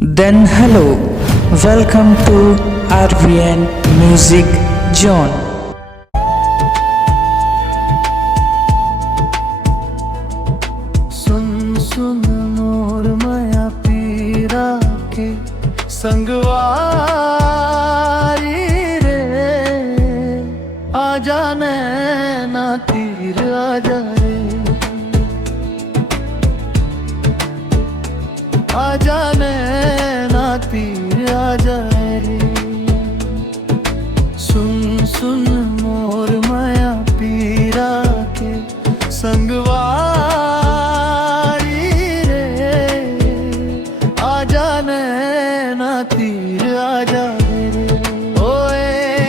Then hello, welcome to RVN Music Zone. सुन सुन मोर माया पीरा के संगवारी रे, आजा नैना तीर आजा रे, आजा नैना तीर आजा रे। सुन सुन मोर माया पीरा के संगवारी रे, आजा नैना तीर आजा रे, ओए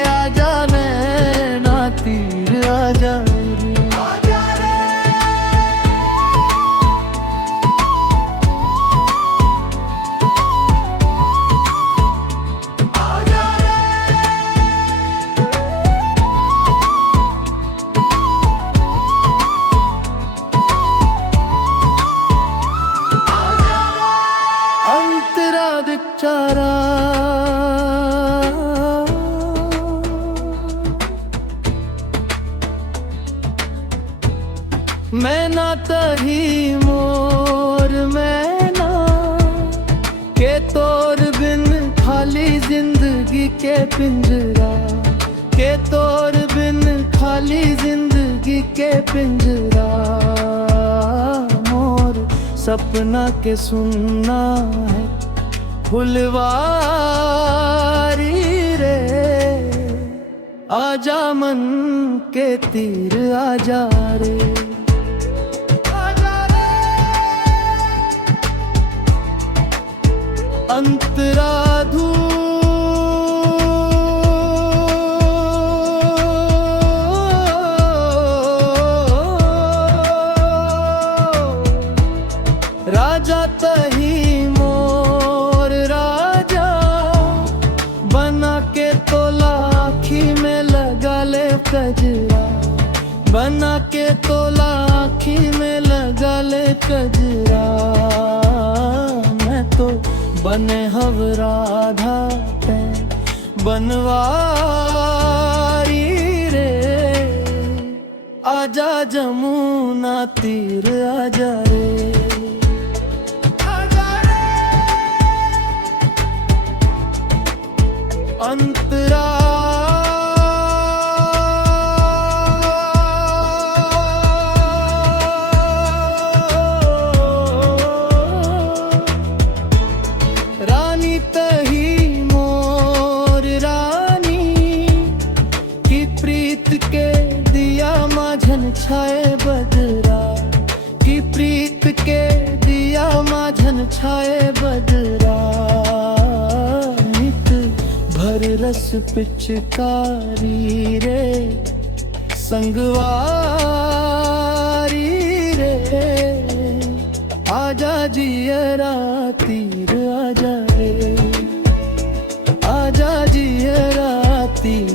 आजा नैना तीर आजा रे। अंतरा दिचारा मैं ना तही मोर मैं ना के तोर बिन खाली जिंदगी के पिंजरा, के तोर बिन खाली जिंदगी के पिंजरा। मोर सपना के सुनना है फुलवारी रे, आजा मन के तीर आजा रे, आजा रे। अंतरा राजा तही मोर राजा, बना के तोला आँखी में लगा ले कजरा, बना के तोला आँखी में लगा ले कजरा। मैं तो बने हव राधा पे बनवारी रे, आजा जमुना तीर आजा रे, अंतरा रानी तही मोर रानी की प्रीत के दिया माझन छाए बदरा, की प्रीत के दिया माझन छाए बदरा। भर रस पिचकारी रे संगवारी रे, आजा जियरा तीर आजा रे, आजा जियरा तीर